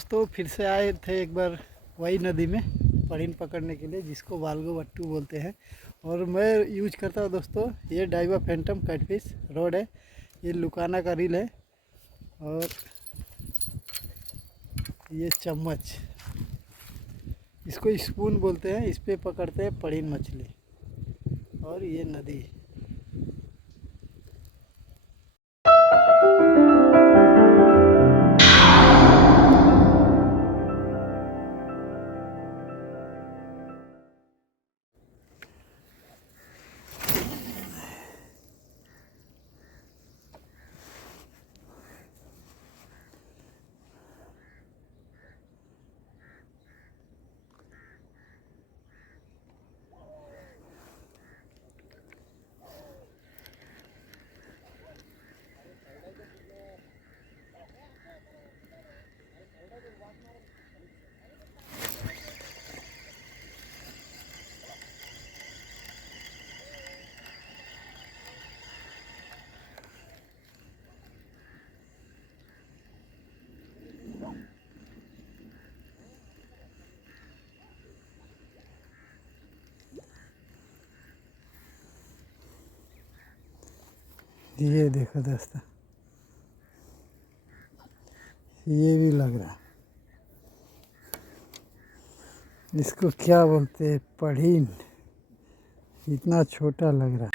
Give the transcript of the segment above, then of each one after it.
दोस्तों, फिर से आए थे एक बार वही नदी में पड़ीन पकड़ने के लिए, जिसको वाल्गो वट्टू बोलते हैं। और मैं यूज करता हूँ दोस्तों, ये डाइवा फैंटम कैटफिश रोड है, ये लुकाना का रील है। और ये चम्मच, इसको स्पून बोलते हैं, इस पे पकड़ते हैं पड़ीन मछली। और ये नदी, ये देखो दोस्तों, ये भी लग रहा है। इसको क्या बोलते हैं, पड़ीन। इतना छोटा लग रहा है।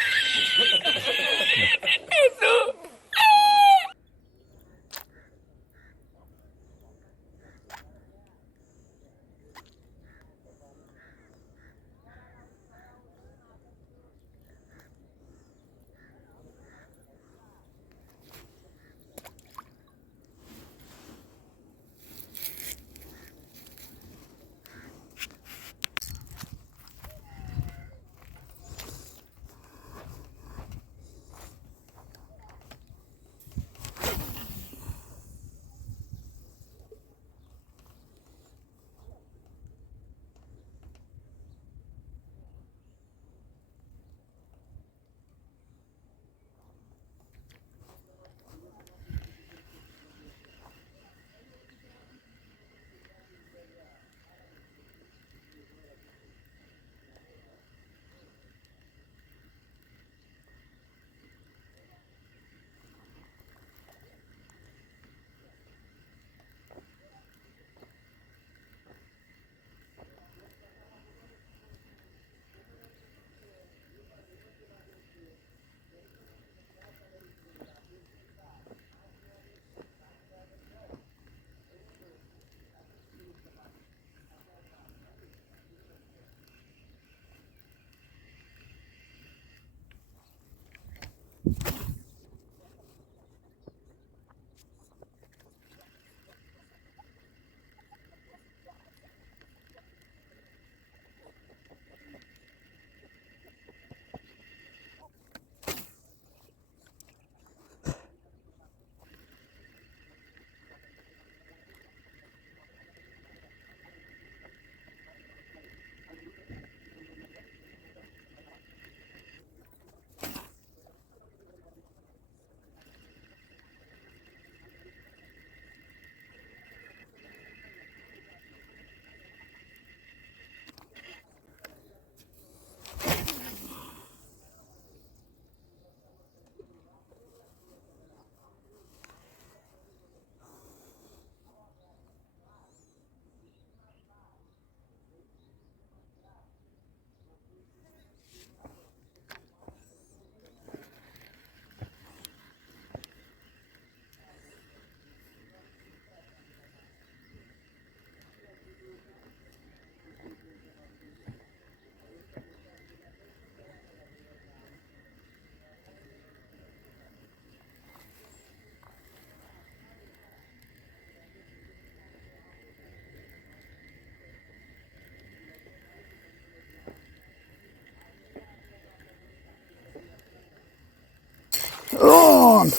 On!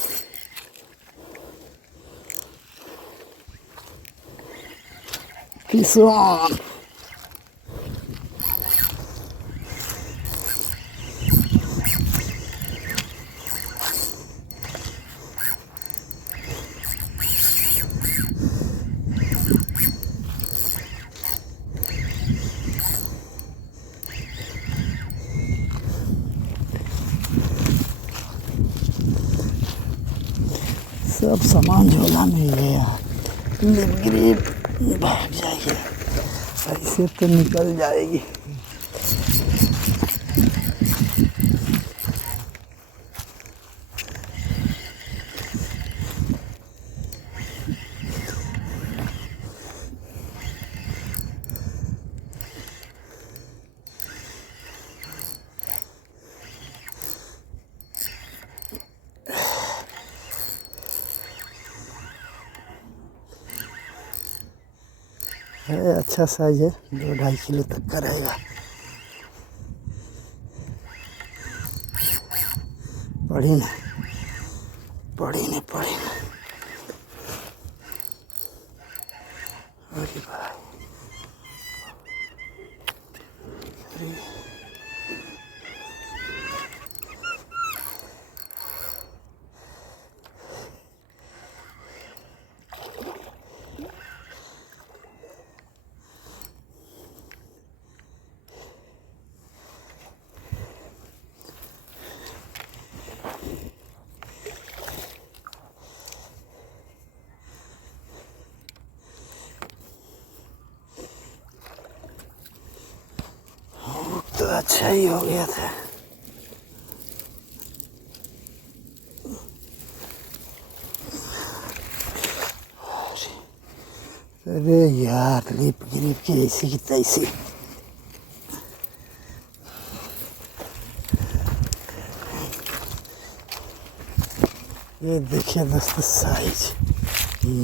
Peace on! सब सामान झोला में गया। नीलगिरी भाग जाएगी, ऐसे तो निकल जाएगी। है अच्छा साइज है, 2-2.5 किलो तक का रहेगा। पड़ी ना। अरे भाई, तो अच्छा ही हो गया था। अरे यार, लिप गिरिप की ऐसी की तैसी। ये देखिए दोस्तों, साइज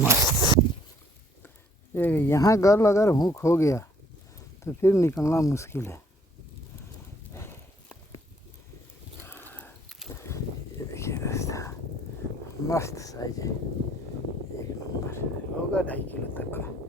मस्त। ये यहाँ गर्ल अगर हुक हो गया तो फिर निकलना मुश्किल है। ये देखिए दोस्तों, मस्त साइज है, एक नंबर। होगा 2.5 किलो तक का।